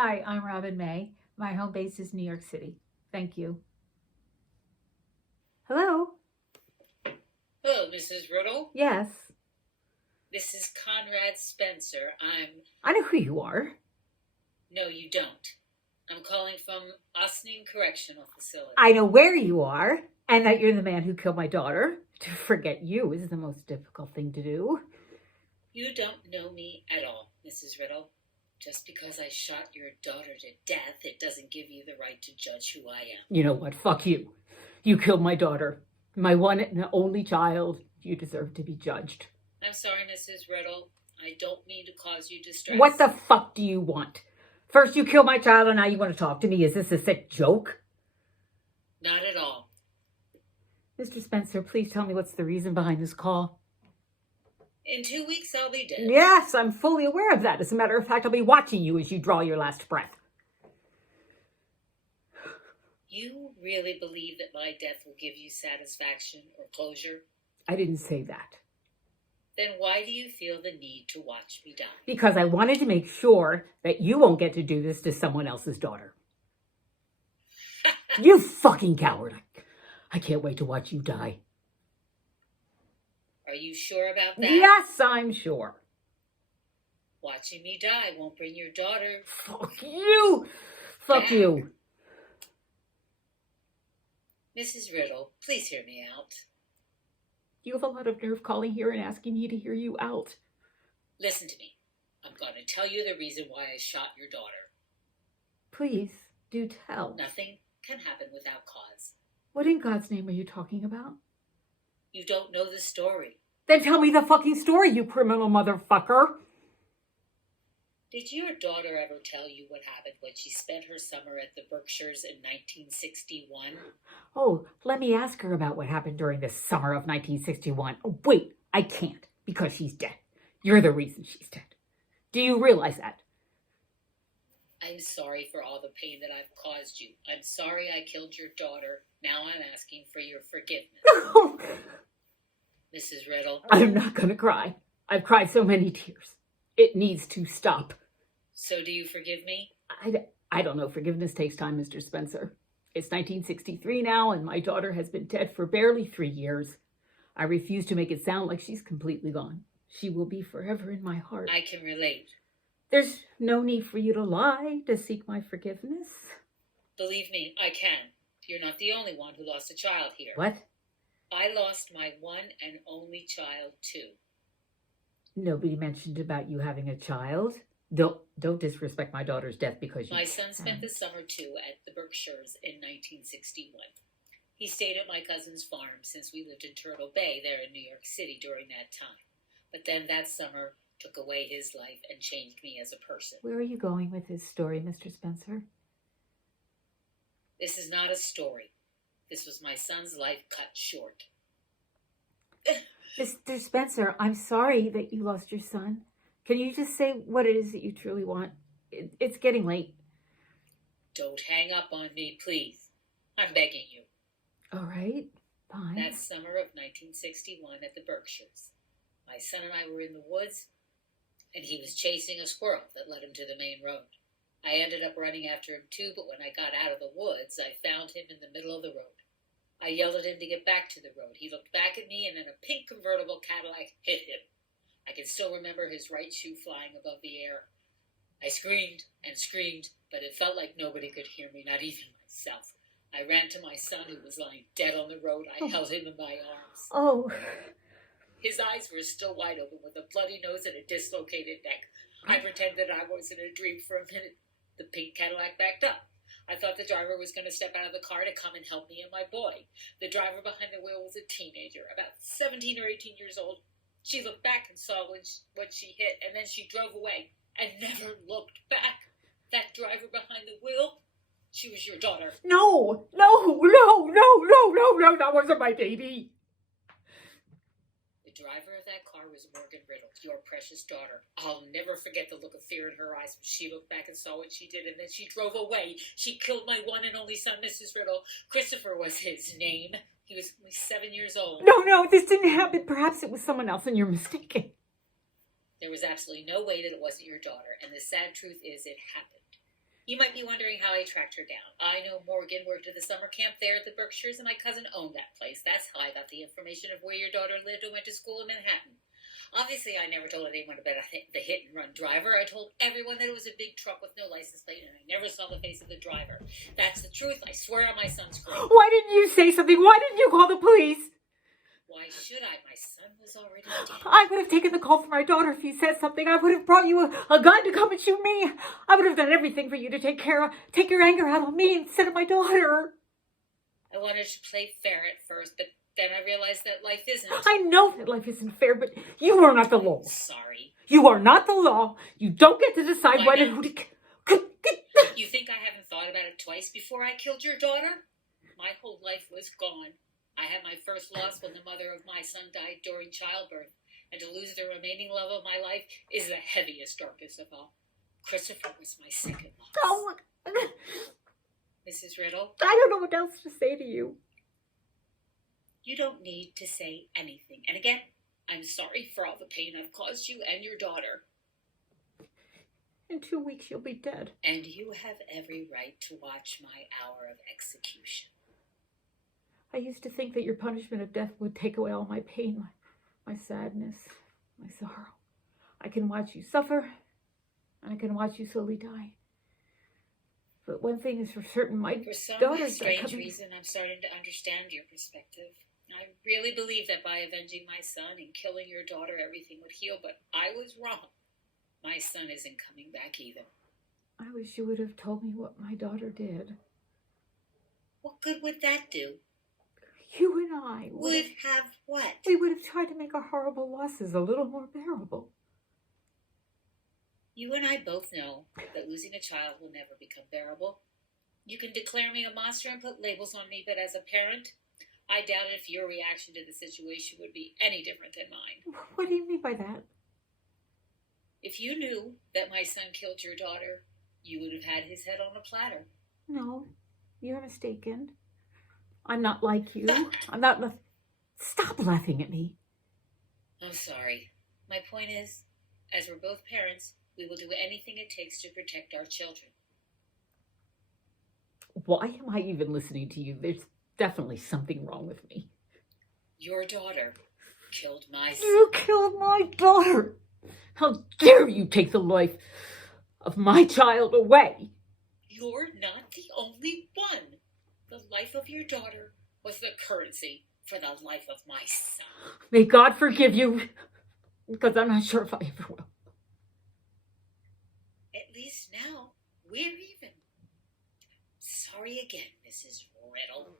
Hi, I'm Robin May. My home base is New York City. Thank you. Hello? Hello, Mrs. Riddle. Yes. This is Conrad Spencer. I know who you are. No, you don't. I'm calling from Ossining Correctional Facility. I know where you are, and that you're the man who killed my daughter. To forget you is the most difficult thing to do. You don't know me at all, Mrs. Riddle. Just because I shot your daughter to death, it doesn't give you the right to judge who I am. You know what? Fuck you. You killed my daughter. My one and only child. You deserve to be judged. I'm sorry, Mrs. Riddle. I don't mean to cause you distress. What the fuck do you want? First you killed my child and now you want to talk to me? Is this a sick joke? Not at all. Mr. Spencer, please tell me what's the reason behind this call. In 2 weeks, I'll be dead. Yes, I'm fully aware of that. As a matter of fact, I'll be watching you as you draw your last breath. You really believe that my death will give you satisfaction or closure? I didn't say that. Then why do you feel the need to watch me die? Because I wanted to make sure that you won't get to do this to someone else's daughter. You fucking coward. I can't wait to watch you die. Are you sure about that? Yes, I'm sure. Watching me die won't bring your daughter. Fuck you. Fuck back. you. Mrs. Riddle, please hear me out. You have a lot of nerve calling here and asking me to hear you out. Listen to me. I'm going to tell you the reason why I shot your daughter. Please, do tell. Nothing can happen without cause. What in God's name are you talking about? You don't know the story. Then tell me the fucking story, you criminal motherfucker. Did your daughter ever tell you what happened when she spent her summer at the Berkshires in 1961? Oh, let me ask her about what happened during the summer of 1961. Oh, wait, I can't, because she's dead. You're the reason she's dead. Do you realize that? I'm sorry for all the pain that I've caused you. I'm sorry I killed your daughter. Now I'm asking for your forgiveness. Mrs. Riddle. I'm not going to cry. I've cried so many tears. It needs to stop. So do you forgive me? I don't know. Forgiveness takes time, Mr. Spencer. It's 1963 now, and my daughter has been dead for barely 3 years. I refuse to make it sound like she's completely gone. She will be forever in my heart. I can relate. There's no need for you to lie to seek my forgiveness. Believe me, I can. You're not the only one who lost a child here. What? I lost my one and only child, too. Nobody mentioned about you having a child. Don't disrespect my daughter's death because you My son spent the summer, too, at the Berkshires in 1961. He stayed at my cousin's farm since we lived in Turtle Bay there in New York City during that time. But then that summer took away his life and changed me as a person. Where are you going with this story, Mr. Spencer? This is not a story. This was my son's life cut short. Mr. Spencer, I'm sorry that you lost your son. Can you just say what it is that you truly want? It's getting late. Don't hang up on me, please. I'm begging you. All right, fine. That summer of 1961 at the Berkshires, my son and I were in the woods, and he was chasing a squirrel that led him to the main road. I ended up running after him too, but when I got out of the woods, I found him in the middle of the road. I yelled at him to get back to the road. He looked back at me, and in a pink convertible Cadillac hit him. I can still remember his right shoe flying above the air. I screamed and screamed, but it felt like nobody could hear me, not even myself. I ran to my son, who was lying dead on the road. I held him in my arms. Oh. His eyes were still wide open with a bloody nose and a dislocated neck. I pretended I was in a dream for a minute. The pink Cadillac backed up. I thought the driver was going to step out of the car to come and help me and my boy. The driver behind the wheel was a teenager, about 17 or 18 years old. She looked back and saw what she hit, and then she drove away and never looked back. That driver behind the wheel, she was your daughter. No, that wasn't my baby. The driver of that car was Morgan Riddle, your precious daughter. I'll never forget the look of fear in her eyes when she looked back and saw what she did, and then she drove away. She killed my one and only son, Mrs. Riddle. Christopher was his name. He was only 7 years old. No, this didn't happen. Perhaps it was someone else and you're mistaken. There was absolutely no way that it wasn't your daughter, and the sad truth is it happened. You might be wondering how I tracked her down. I know Morgan worked at the summer camp there at the Berkshires, and my cousin owned that place. That's how I got the information of where your daughter lived and went to school in Manhattan. Obviously, I never told anyone about the hit-and-run driver. I told everyone that it was a big truck with no license plate, and I never saw the face of the driver. That's the truth. I swear on my son's grave. Why didn't you say something? Why didn't you call the police? Why should I? My son was already dead. I would have taken the call for my daughter if you said something. I would have brought you a gun to come and shoot me. I would have done everything for you to take your anger out on me instead of my daughter. I wanted to play fair at first, but then I realized that life isn't. I know that life isn't fair, but you are not the law. Sorry. You are not the law. You don't get to decide Why when and not? who to... You think I haven't thought about it twice before I killed your daughter? My whole life was gone. I had my first loss when the mother of my son died during childbirth, and to lose the remaining love of my life is the heaviest, darkest of all. Christopher was my second loss. Oh, Mrs. Riddle, I don't know what else to say to you. you don't need to say anything. And again, I'm sorry for all the pain I've caused you and your daughter. In 2 weeks, you'll be dead. And you have every right to watch my hour of execution. I used to think that your punishment of death would take away all my pain, my sadness, my sorrow. I can watch you suffer, and I can watch you slowly die. But one thing is for certain, my For some daughter's strange reason, I'm starting to understand your perspective. I really believe that by avenging my son and killing your daughter, everything would heal, but I was wrong. My son isn't coming back either. I wish you would have told me what my daughter did. What good would that do? You and I Would have what? we would have tried to make our horrible losses a little more bearable. You and I both know that losing a child will never become bearable. You can declare me a monster and put labels on me, but as a parent, I doubt if your reaction to the situation would be any different than mine. What do you mean by that? If you knew that my son killed your daughter, you would have had his head on a platter. No, you're mistaken. I'm not like you. I'm not... Stop laughing at me. I'm sorry. My point is, as we're both parents, we will do anything it takes to protect our children. Why am I even listening to you? There's definitely something wrong with me. Your daughter killed my son. You killed my daughter. How dare you take the life of my child away? You're not the only one. The life of your daughter was the currency for the life of my son. May God forgive you, because I'm not sure if I ever will. At least now, we're even. Sorry again, Mrs. Riddle.